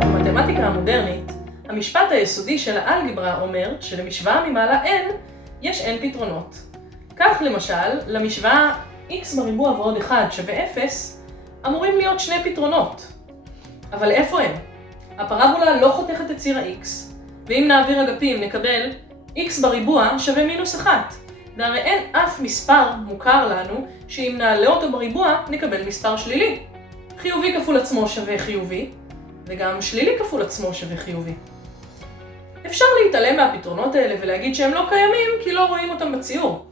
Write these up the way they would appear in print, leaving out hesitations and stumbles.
במתמטיקה המודרנית, המשפט היסודי של האלגברה אומר שלמשוואה ממעלה n יש n פתרונות. כך למשל, למשוואה x בריבוע ועוד 1 שווה 0 אמורים להיות שני פתרונות. אבל איפה הם? הפרבולה לא חותכת את ציר ה-x, ואם נעביר אגפים נקבל x בריבוע שווה מינוס 1. והרי אין אף מספר מוכר לנו שאם נעלה אותו בריבוע נקבל מספר שלילי. חיובי כפול עצמו שווה חיובי, וגם שלילי כפול עצמו שווה חיובי. אפשר להתעלם מהפתרונות האלה ולהגיד שהם לא קיימים כי לא רואים אותם בציור.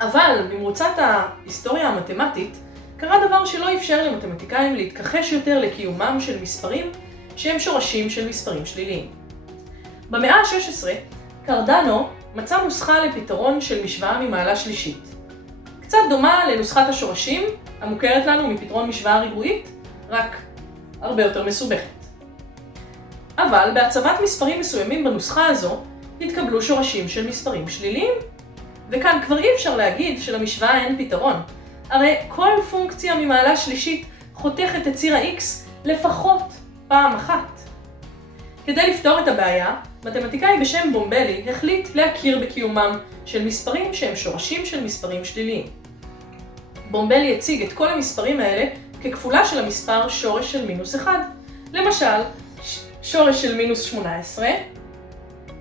אבל במרוצת ההיסטוריה המתמטית קרה דבר שלא אפשר למתמטיקאים להתכחש יותר לקיומם של מספרים שהם שורשים של מספרים שליליים. במאה ה-16 קרדנו מצא נוסחה לפתרון של משוואה ממעלה שלישית. קצת דומה לנוסחת השורשים המוכרת לנו מפתרון משוואה ריבועית, רק הרבה יותר מסובכת. אבל בהצבת מספרים מסוימים בנוסחה הזו התקבלו שורשים של מספרים שליליים. וכאן כבר אי אפשר להגיד שלמשוואה אין פתרון. הרי כל פונקציה ממעלה שלישית חותכת את ציר ה-x לפחות פעם אחת. כדי לפתור את הבעיה, מתמטיקאי בשם בומבלי החליט להכיר בקיומם של מספרים שהם שורשים של מספרים שליליים. בומבלי הציג את כל המספרים האלה ככפולה של המספר שורש של מינוס 1. למשל, שורש של מינוס 18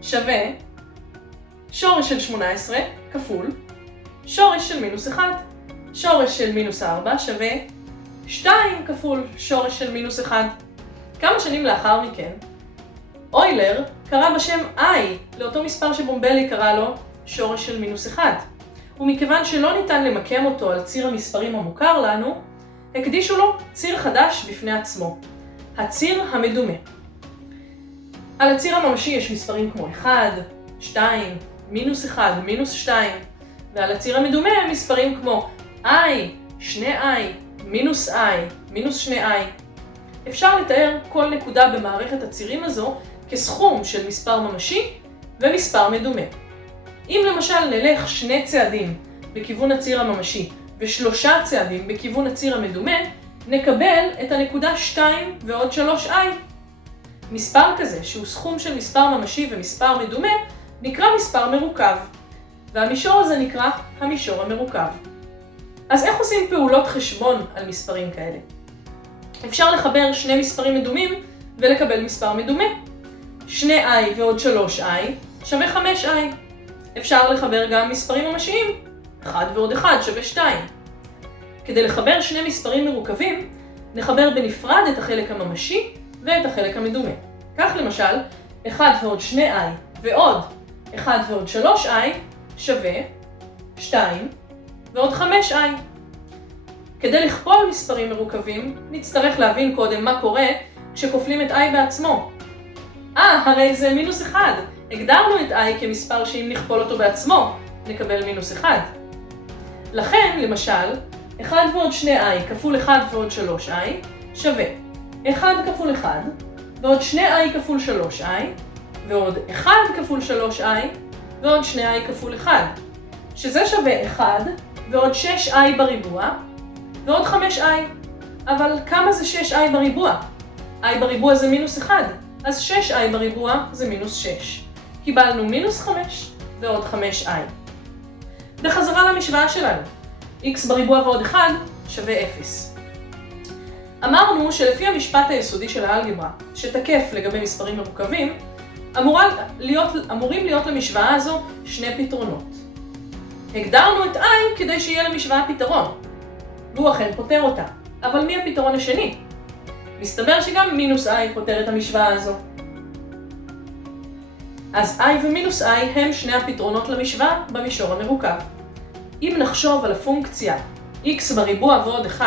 שווה שורש של 18 כפול שורש של מינוס 1. שורש של מינוס 4 שווה 2 כפול שורש של מינוס 1. כמה שנים לאחר מכן, אוילר קרא בשם I לאותו מספר שבומבלי קרא לו שורש של מינוס 1. ומכיוון שלא ניתן למקם אותו על ציר המספרים המוכר לנו, הקדישו לו ציר חדש בפני עצמו, הציר המדומה. על הציר הממשי יש מספרים כמו 1, 2, מינוס 1, מינוס 2, ועל הציר המדומה מספרים כמו I, 2I, מינוס I, מינוס 2I. אפשר לתאר כל נקודה במערכת הצירים הזו כסכום של מספר ממשי ומספר מדומה. אם למשל נלך 2 צעדים בכיוון הציר הממשי ו3 צעדים בכיוון הציר המדומה, נקבל את הנקודה 2 ועוד 3i. מספר כזה, שהוא סכום של מספר ממשי ומספר מדומה, נקרא מספר מרוכב, והמישור הזה נקרא המישור המרוכב. אז איך עושים פעולות חשבון על מספרים כאלה? אפשר לחבר שני מספרים מדומים ולקבל מספר מדומה. 2i ועוד 3i שווה 5i. אפשר לחבר גם מספרים ממשיים. 1 ועוד 1 שווה 2. כדי לחבר שני מספרים מרוכבים, נחבר בנפרד את החלק הממשי ואת החלק המדומה. כך למשל, 1 ועוד 2i ועוד 1 ועוד 3i שווה 2 ועוד 5i. כדי לכפול מספרים מרוכבים, נצטרך להבין קודם מה קורה כשכופלים את i בעצמו. הרי זה מינוס 1. הגדרנו את i כמספר שאם נכפול אותו בעצמו, נקבל מינוס 1. לכן, למשל, 1 ועוד 2i כפול 1 ועוד 3i שווה 1 כפול 1 ועוד 2i כפול 3i ועוד 1 כפול 3i ועוד 2i כפול 1, שזה שווה 1 ועוד 6i בריבוע ועוד 5i. אבל כמה זה 6i בריבוע? i בריבוע זה מינוס 1, אז 6i בריבוע זה מינוס 6. קיבלנו מינוס 5 ועוד 5i. בחזרה למשוואה שלנו, x בריבוע ועוד 1 שווה 0. אמרנו שלפי המשפט היסודי של האלגברה, שתקף לגבי מספרים מרוכבים, אמורים להיות למשוואה הזו שני פתרונות. הגדרנו את i כדי שיהיה למשוואה פתרון, והוא אכן פותר אותה. אבל מי הפתרון השני? מסתבר שגם מינוס i פותר את המשוואה הזו. אז i ומינוס i הם שני הפתרונות למשוואה במישור המרוכב. אם נחשוב על הפונקציה x בריבוע ועוד 1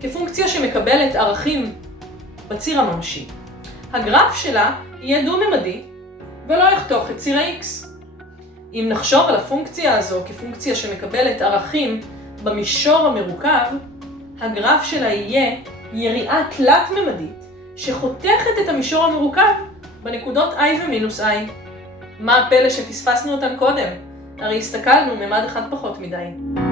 כפונקציה שמקבלת ערכים בציר הממשי, הגרף שלה יהיה דו-ממדי ולא יחתוך את ציר ה-x. אם נחשוב על הפונקציה הזו כפונקציה שמקבלת ערכים במישור המרוכב, הגרף שלה יהיה יריעה תלת-ממדית שחותכת את המישור המרוכב בנקודות i ומינוס i. מה הפלא שפספסנו אותן קודם? הרי הסתכלנו ממד אחד פחות מדי.